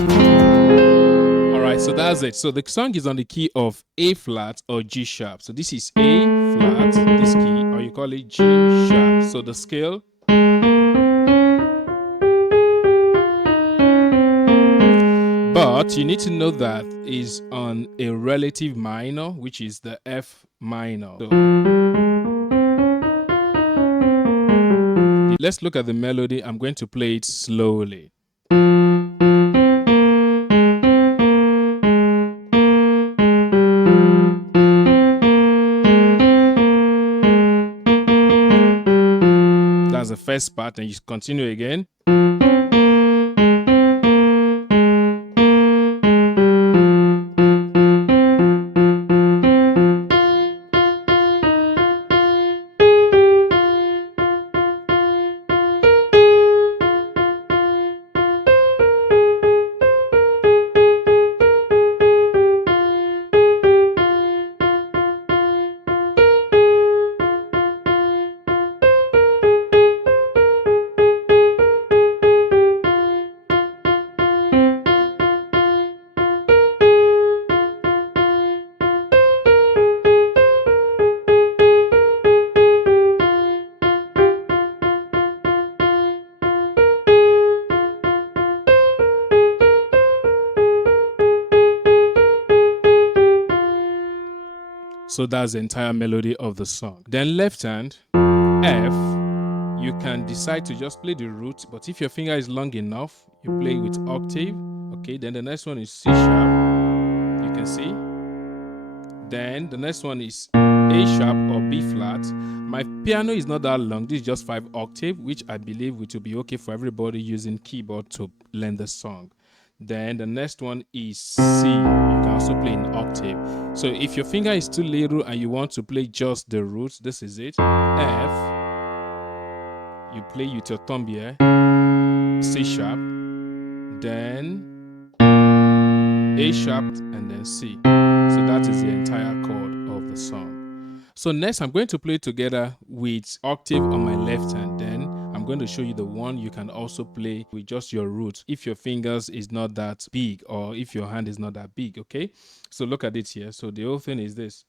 Alright, so that's it. So the song is on the key of A flat or G sharp. So this is A flat, this key, or you call it G sharp. So the scale. But you need to know that is on a relative minor, which is the F minor. So let's look at the melody. I'm going to play it slowly. That's the first part, and you continue again. So that's the entire melody of the song. Then left hand, F, you can decide to just play the root, but if your finger is long enough, you play with octave. Okay, then the next one is C sharp, you can see. Then the next one is A sharp or B flat. My piano is not that long, this is just 5 octave, which I believe it will be okay for everybody using keyboard to learn the song. Then the next one is C. You can also play in octave. So if your finger is too little and you want to play just the roots, this is it. F. You play with your thumb here. C sharp. Then A sharp and then C. So that is the entire chord of the song. So next I'm going to play together with octave on my left hand. Then I'm going to show you the one you can also play with just your roots if your fingers is not that big or if your hand is not that big, okay? So look at it here. So the whole thing is this.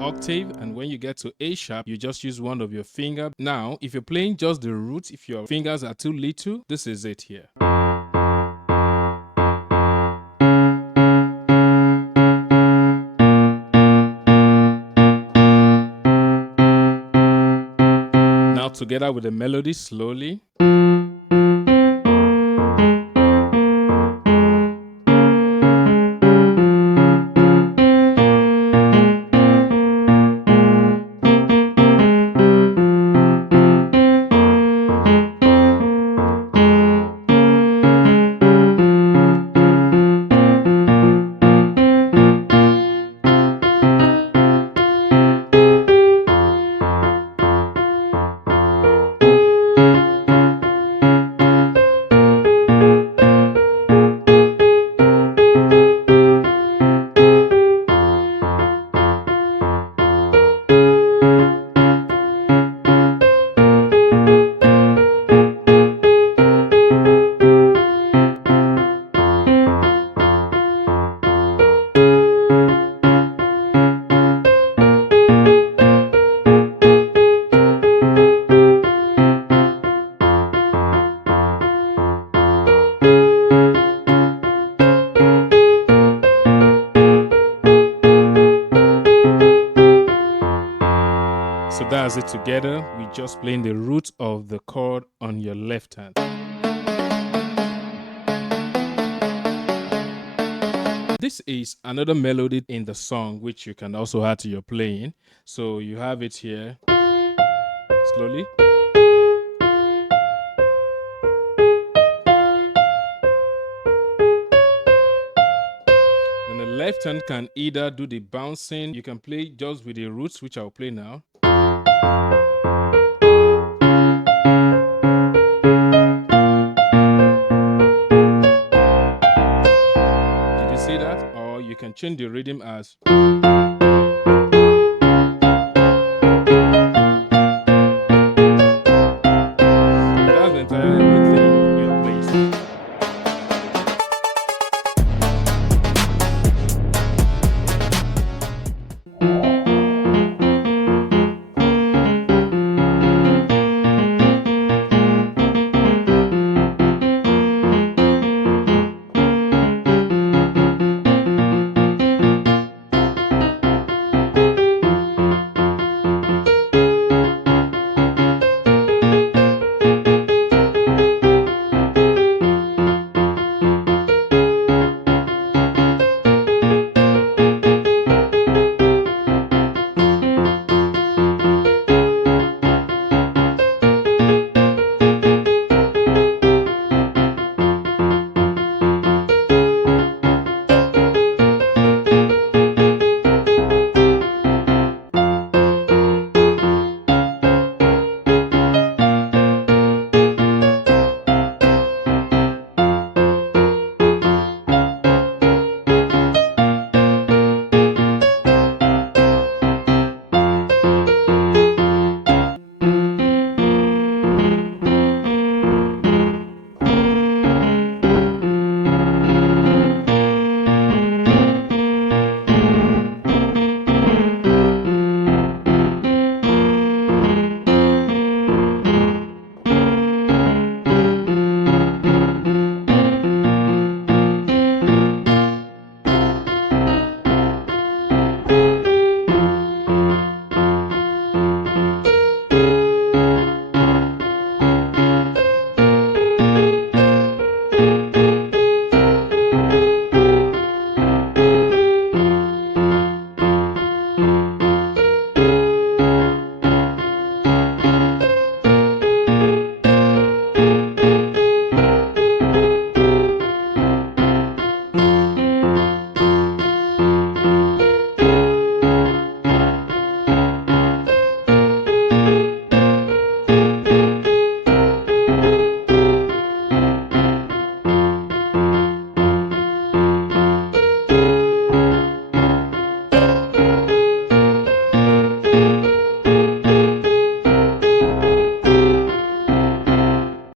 Octave, and when you get to A sharp, you just use one of your finger. Now, if you're playing just the roots, if your fingers are too little, this is it here. Now, together with the melody, slowly. that's it together. We're just playing the root of the chord on your left hand. This is another melody in the song which you can also add to your playing. So you have it here slowly. Then the left hand can either do the bouncing, you can play just with the roots, which I'll play now. Did you see that? Or you can change the rhythm as